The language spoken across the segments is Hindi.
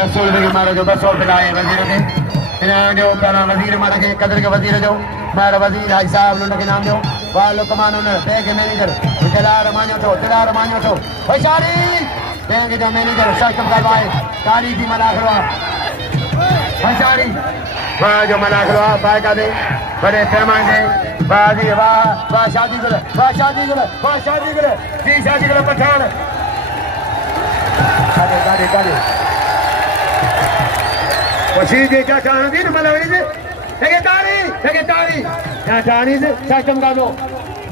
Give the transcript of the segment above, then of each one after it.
रसूल के मारो जो 200 पिलाए वजीर के इन्हें जो पहला वजीर मारा के कदर के वजीर जो मारा वजीर भाई साहब लोग के नाम दो वालों कमान उन्हें बैंक मैनेजर दिलार मानियो तो होशियारी बैंक जो मैनेजर शासन करवाए कारी थी मलाखरो होशियारी वाह जो मलाखरो बाय का दे बड़े पैमाने बाजी वाह शादी करे जी शादी करे पठान कारे वसी जे क्या चाहती न मलवड़ी से लेके तारी क्या चाहनी से सिस्टम का दो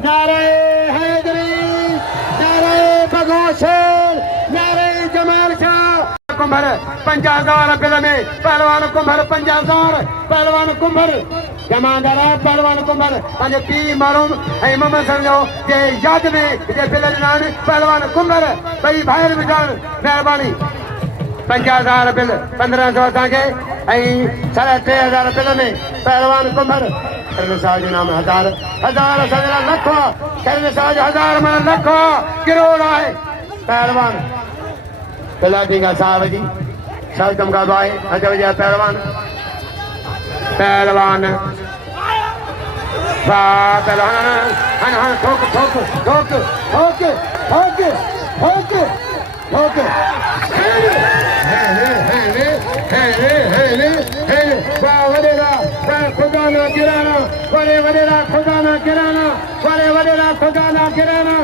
नारे हैदरी नारे भगोशेर नारे जमाल शाह कुंभर 50,000 बिल में पहलवान कुंभर 50,000 पहलवान कुंभर जमादार पहलवान कुंभर पंहिंजे पीउ माण्हू ऐं मोहम्मद सम्झो जे याद में जे बिल ॾिना आहिनि पहलवान कुंभर ॿई ॿाहिरि विझणु महिरबानी 50,000 बिल 1500 असांखे ऐं 3,500 बिल में पहलवान कुंभर शरण साहब जो नाम हज़ार असांजे लाइ लखो आहे शरण साहब जो 1000 माना लखो किरोड़ आहे पहलवान पिलाटिंगा साहब जी सब चमकादो आहे अच वॼा पहलवान वाह पहलवान हाणे ठोक वाह वॾेरा खुदा ना किराना वॾे वॾेरा खुदा ना किराना